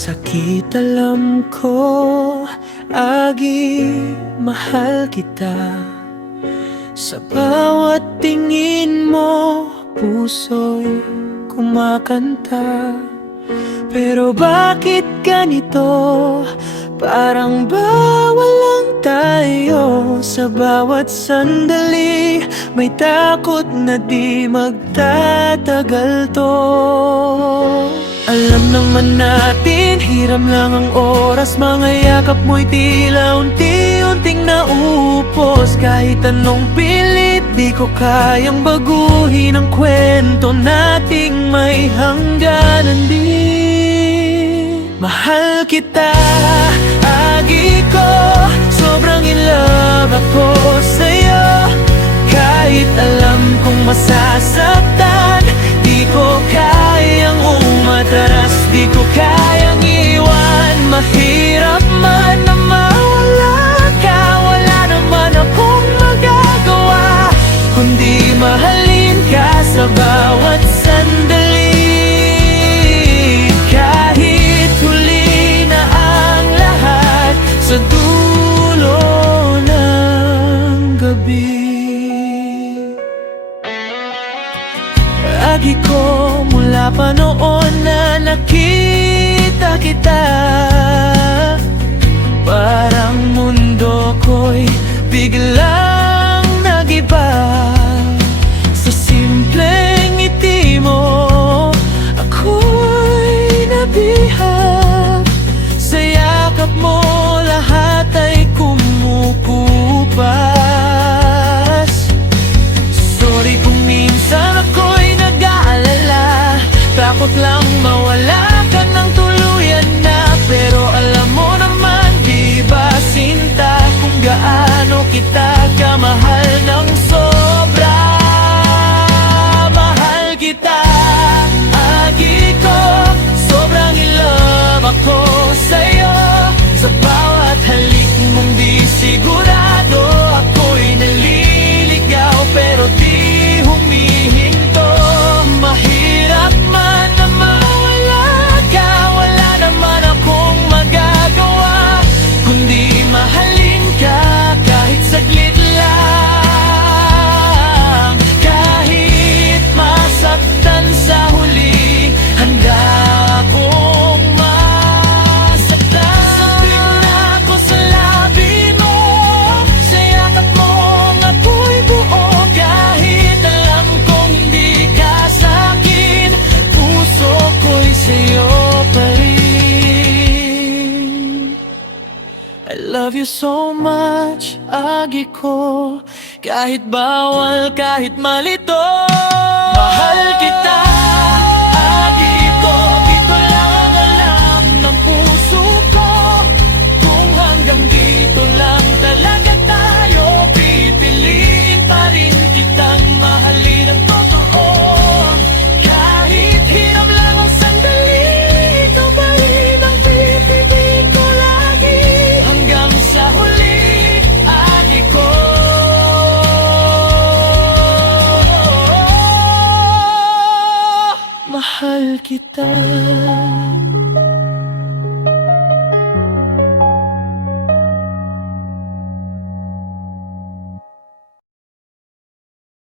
sakit alam ko, Agi, mahal kita. Sa bawat tingin mo, puso'y kumakanta. Pero bakit ganito? Parang bawal lang tayo. Sa bawat sandali, may takot na di magtatagal to. Alam naman natin, hiram lang ang oras. Mga yakap mo'y tila unti-unting naupos. Kahit anong pilit, di ko kayang baguhin ang kwento nating may hangganan din. Mahal kita, Agi ko, sobrang in love ako sa'yo. Kahit alam kong masasaktan, di ko kayang umatras, di ko kayang iwan. Mahirap man na mawala ka, wala naman akong magagawa kundi mahalin ka sa bawat sandali. Kahit huli na ang lahat sa dulo ng gabi. Agi ko, mula pa noon na nakita kita, parang mundo ko'y biglang nagiba. Sa simpleng ngiti mo, ako'y nabihag. Sa yakap mo, lahat ay kumukupas. Sorry kung minsan ako'y nag-aalala, takot lang mawala ka ng tuluyan na. Pero alam mo naman, di ba sinta, kung gaano kita kamahal ng sobra. Mahal kita, Agi ko, sobrang in love ako sa'yo. Sa bawat halik mong di sigurado, ako'y naliligaw pero di humihinto. Mahirap man na mawala ka, wala naman akong magagawa kundi mahalin ka kahit saglit lang. Kahit masaktan sa huli, handa akong masaktan. Sabik na ako sa labi mo, sa yakap mo ako'y buo. Kahit alam kong hindi ka sa'kin, puso ko'y sa'yo pa rin. I love you so much, Agi ko, kahit bawal, kahit malito. Mahal kita,